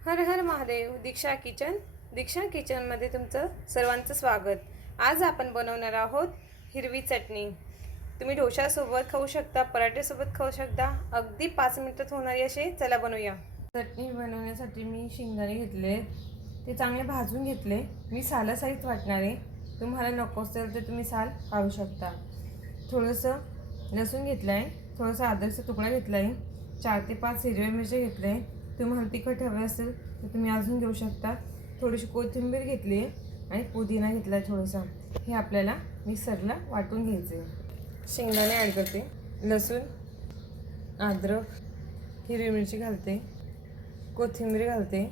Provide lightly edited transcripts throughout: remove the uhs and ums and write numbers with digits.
हर हर महादेव. दीक्षा किचनमध्ये तुमचं सर्वांचं स्वागत. आज आपण बनवणार आहोत हिरवी चटणी. तुम्ही डोशासोबत खाऊ शकता, पराठ्यासोबत खाऊ शकता. अगदी 5 मिनिटात होणारी असे. चला बनवूया. चटणी बनवण्यासाठी मी शेंगदाणे घेतले, ते चांगले भाजून घेतले. मी सालासहित वाटणार आहे. तुम्हाला नको असेल तर तुम्ही साल काढू शकता. थोडंसं लसूण घेतलं आहे, थोडासा अद्रकचा तुकडा घेतला आहे, 4 ते 5 हिरव्या मिरच्या घेतल्या आहे. तुम्हाला तिखट हवं असेल तर तुम्ही अजून घेऊ शकता. थोडीशी कोथिंबीर घेतली आहे आणि पुदिना घेतला आहे थोडासा. हे आपल्याला मिक्सरला वाटून घ्यायचं आहे. शेंगदाणे ॲड करते, लसूण, अद्रक, हिरवी मिरची घालते, कोथिंबीर घालते,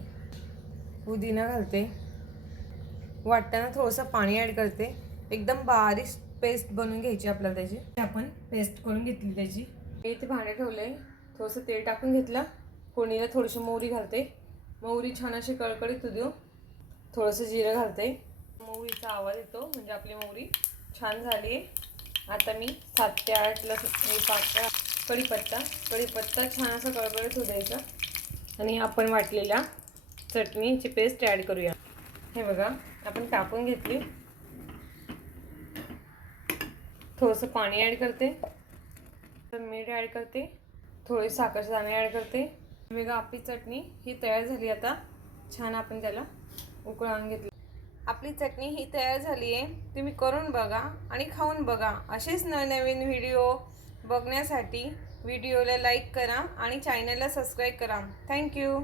पुदिना घालते. वाटताना थोडंसं पाणी ॲड करते. एकदम बारीक पेस्ट बनवून घ्यायची आपल्याला त्याची. आपण पेस्ट करून घेतली त्याची. इथे भांडे ठेवलं आहे, थोडंसं तेल टाकून घेतलं. फोडणीला थोडीशी मोहरी घालते. मोहरी छान अशी कळकळीत देऊ. थोडंसं जिरं घालते. मोहरीचा आवाज येतो म्हणजे आपली मोहरी छान झाली आहे. आता मी 7 ते 8 लसूण कढीपत्ता छान असं कळकळीत होऊ द्यायचा. आणि आपण वाटलेल्या चटणीची पेस्ट ॲड करूया. हे बघा, आपण टाकून घेतली. थोडंसं पाणी ॲड करते, मीठ ॲड करते, थोडे साखरचे दाणे ॲड करते. बघा, आपली चटणी ही तयार झाली. आता छान आपण त्याला उकळून घेतली. आपली चटणी ही तयार झाली आहे. तुम्ही करून बघा आणि खाऊन बघा. असेच नवनवीन व्हिडिओ बघण्यासाठी व्हिडिओला लाईक करा आणि चॅनलला सबस्क्राईब करा. थँक्यू.